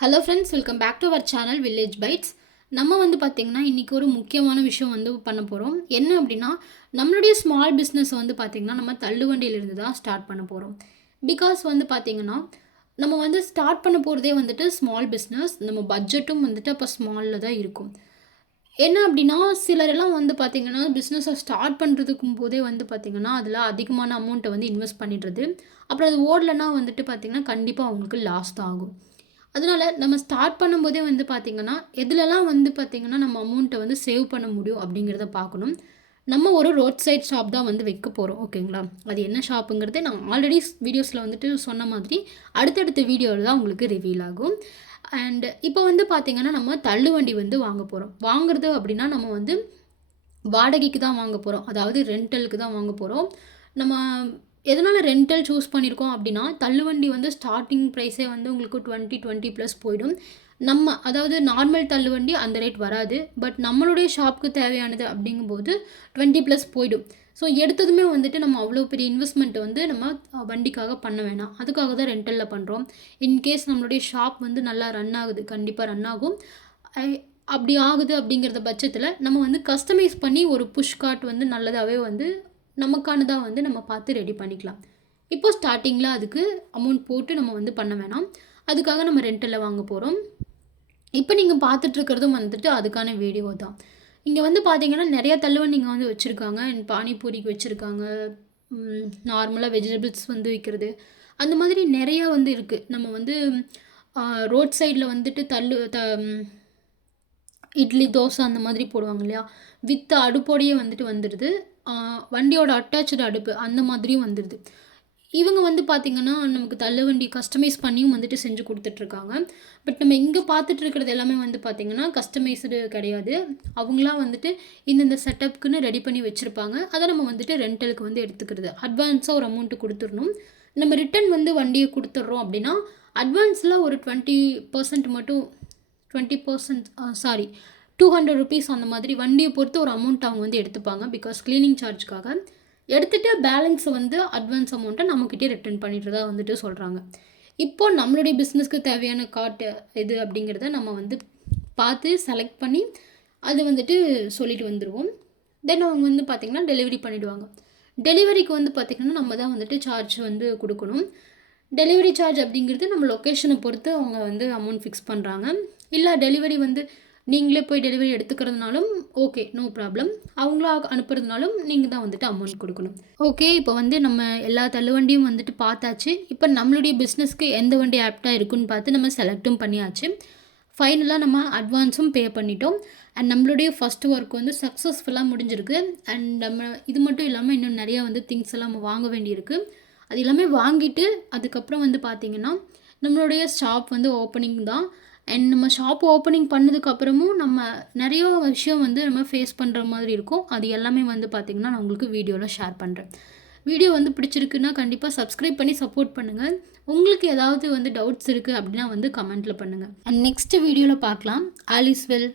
Hello friends, welcome back to our channel village bites. நம்ம வந்து பார்த்திங்கன்னா இன்றைக்கி ஒரு முக்கியமான விஷயம் வந்து பண்ண போகிறோம். என்ன அப்படின்னா, நம்மளுடைய ஸ்மால் பிஸ்னஸை வந்து பார்த்திங்கன்னா நம்ம தள்ளுவண்டியிலிருந்து தான் ஸ்டார்ட் பண்ண போகிறோம். பிகாஸ் வந்து பார்த்திங்கன்னா நம்ம வந்து ஸ்டார்ட் பண்ண போகிறதே வந்துட்டு ஸ்மால் பிஸ்னஸ். நம்ம பட்ஜெட்டும் வந்துட்டு அப்போ ஸ்மாலில் தான் இருக்கும். என்ன அப்படின்னா, சிலரெல்லாம் வந்து பார்த்திங்கன்னா பிஸ்னஸை ஸ்டார்ட் பண்ணுறதுக்கும் போதே வந்து பார்த்திங்கன்னா அதில் அதிகமான அமௌண்ட்டை வந்து இன்வெஸ்ட் பண்ணிடுறது. அப்புறம் அது ஓடலைன்னா வந்துட்டு பார்த்திங்கன்னா கண்டிப்பாக அவங்களுக்கு லாஸ் தான் ஆகும். அதனால நம்ம ஸ்டார்ட் பண்ணும்போதே வந்து பார்த்திங்கன்னா, எதுலலாம் வந்து பார்த்திங்கன்னா நம்ம அமௌண்ட்டை வந்து சேவ் பண்ண முடியும் அப்படிங்கிறத பார்க்கணும். நம்ம ஒரு ரோட் சைட் ஷாப் தான் வந்து வைக்க போகிறோம். ஓகேங்களா? அது என்ன ஷாப்புங்கிறது நான் ஆல்ரெடி வீடியோஸில் வந்துட்டு சொன்ன மாதிரி அடுத்தடுத்த வீடியோவில் தான் உங்களுக்கு ரிவீல் ஆகும். அண்ட் இப்போ வந்து பார்த்திங்கன்னா நம்ம தள்ளுவண்டி வந்து வாங்க போகிறோம். வாங்குறது அப்படின்னா நம்ம வந்து வாடகைக்கு தான் வாங்க போகிறோம். அதாவது ரெண்டலுக்கு தான் வாங்க போகிறோம். நம்ம எதனால் ரெண்டல் சூஸ் பண்ணியிருக்கோம் அப்படின்னா, தள்ளுவண்டி வந்து ஸ்டார்ட்டிங் ப்ரைஸே வந்து உங்களுக்கு 20 ப்ளஸ் போயிடும். நம்ம அதாவது நார்மல் தள்ளுவண்டி அந்த ரேட் வராது. பட் நம்மளுடைய ஷாப்புக்கு தேவையானது அப்படிங்கும்போது 20 ப்ளஸ் போயிடும். ஸோ எடுத்ததுமே வந்துட்டு நம்ம அவ்வளோ பெரிய இன்வெஸ்ட்மெண்ட் வந்து நம்ம வண்டிக்காக பண்ண வேணாம். அதுக்காக தான் ரெண்டலில் பண்ணுறோம். இன்கேஸ் நம்மளுடைய ஷாப் வந்து நல்லா ரன் ஆகுது, கண்டிப்பாக ரன் ஆகும். அப்படி ஆகுது அப்படிங்கிறத பட்சத்தில் நம்ம வந்து கஸ்டமைஸ் பண்ணி ஒரு புஷ் கார்ட் வந்து நல்லதாகவே வந்து நமக்கானதாக வந்து நம்ம பார்த்து ரெடி பண்ணிக்கலாம். இப்போ ஸ்டார்டிங்கில் அதுக்கு அமௌண்ட் போட்டு நம்ம வந்து பண்ண வேணாம். அதுக்காக நம்ம ரெண்டலில் வாங்க போகிறோம். இப்போ நீங்கள் பார்த்துட்ருக்கிறதும் வந்துட்டு அதுக்கான வீடியோ தான். இங்கே வந்து பார்த்தீங்கன்னா நிறையா தள்ளுவண்டிங்க வந்து வச்சுருக்காங்க. பானிபூரிக்கு வச்சுருக்காங்க, நார்மலாக வெஜிடபிள்ஸ் வந்து விற்கிறது, அந்த மாதிரி நிறையா வந்து இருக்குது. நம்ம வந்து ரோட் சைடில் வந்துட்டு இட்லி, தோசை அந்த மாதிரி போடுவாங்க இல்லையா? வித் அடுப்போடையே வந்துட்டு வந்துடுது. வண்டியோட அட்டாச்டு அடுப்பு அந்த மாதிரியும் வந்துடுது. இவங்க வந்து பார்த்திங்கன்னா நமக்கு தள்ளுவண்டி கஸ்டமைஸ் பண்ணியும் வந்துட்டு செஞ்சு கொடுத்துட்ருக்காங்க. பட் நம்ம இங்கே பார்த்துட்டு இருக்கிறது எல்லாமே வந்து பார்த்திங்கன்னா கஸ்டமைஸ்டு கிடையாது. அவங்களாம் வந்துட்டு இந்தந்த செட்டப்புக்குன்னு ரெடி பண்ணி வச்சுருப்பாங்க. அதை நம்ம வந்துட்டு ரெண்டலுக்கு வந்து எடுத்துக்கிறது. அட்வான்ஸாக ஒரு அமௌண்ட்டு கொடுத்துடணும். நம்ம ரிட்டன் வந்து வண்டியை கொடுத்துட்றோம் அப்படின்னா அட்வான்ஸில் ஒரு 20% மட்டும் 20% சாரி 200 ருபீஸ் அந்த மாதிரி வண்டியை பொறுத்து ஒரு அமௌண்ட் அவங்க வந்து எடுத்துப்பாங்க. பிகாஸ் க்ளீனிங் சார்ஜ்க்காக எடுத்துகிட்டு பேலன்ஸை வந்து அட்வான்ஸ் அமௌண்ட்டை நம்மக்கிட்டே ரிட்டர்ன் பண்ணிட்டுறதா வந்துட்டு சொல்கிறாங்க. இப்போது நம்மளுடைய பிஸ்னஸ்க்கு தேவையான கார்ட்டு எது அப்படிங்கிறத நம்ம வந்து பார்த்து செலக்ட் பண்ணி அது வந்துட்டு சொல்லிட்டு வந்துடுவோம். தென் அவங்க வந்து பார்த்திங்கன்னா டெலிவரி பண்ணிவிடுவாங்க. டெலிவரிக்கு வந்து பார்த்திங்கன்னா நம்ம தான் வந்துட்டு சார்ஜ் வந்து கொடுக்கணும். டெலிவரி சார்ஜ் அப்படிங்கிறது நம்ம லொக்கேஷனை பொறுத்து அவங்க வந்து அமௌண்ட் ஃபிக்ஸ் பண்ணுறாங்க. இல்லை டெலிவரி வந்து நீங்களே போய் டெலிவரி எடுத்துக்கிறதுனாலும் ஓகே, நோ ப்ராப்ளம். அவங்களா அனுப்புறதுனாலும் நீங்கள் தான் வந்துட்டு அமௌண்ட் கொடுக்கணும். ஓகே, இப்போ வந்து நம்ம எல்லா தள்ளுவண்டியும் வந்துட்டு பார்த்தாச்சு. இப்போ நம்மளுடைய பிஸ்னஸ்க்கு எந்த வண்டி ஆப்டாக இருக்குன்னு பார்த்து நம்ம செலக்டும் பண்ணியாச்சு. ஃபைனலாக நம்ம அட்வான்ஸும் பே பண்ணிட்டோம். அண்ட் நம்மளுடைய ஃபஸ்ட்டு ஒர்க் வந்து சக்ஸஸ்ஃபுல்லாக முடிஞ்சிருக்கு. அண்ட் நம்ம இது மட்டும் இல்லாமல் இன்னும் நிறையா வந்து திங்ஸ் எல்லாம் நம்ம வாங்க வேண்டியிருக்கு. அது எல்லாமே வாங்கிட்டு அதுக்கப்புறம் வந்து பார்த்திங்கன்னா நம்மளுடைய ஷாப் வந்து ஓப்பனிங் தான். அண்ட் நம்ம ஷாப் ஓப்பனிங் பண்ணதுக்கப்புறமும் நம்ம நிறைய விஷயம் வந்து நம்ம ஃபேஸ் பண்ணுற மாதிரி இருக்கும். அது எல்லாமே வந்து பார்த்திங்கன்னா நான் உங்களுக்கு வீடியோவில் ஷேர் பண்ணுறேன். வீடியோ வந்து பிடிச்சிருக்குன்னா கண்டிப்பாக சப்ஸ்கிரைப் பண்ணி சப்போர்ட் பண்ணுங்கள். உங்களுக்கு ஏதாவது வந்து டவுட்ஸ் இருக்குது அப்படின்னா வந்து கமெண்ட்டில் பண்ணுங்கள். அண்ட் நெக்ஸ்ட் வீடியோவில் பார்க்கலாம். All is well.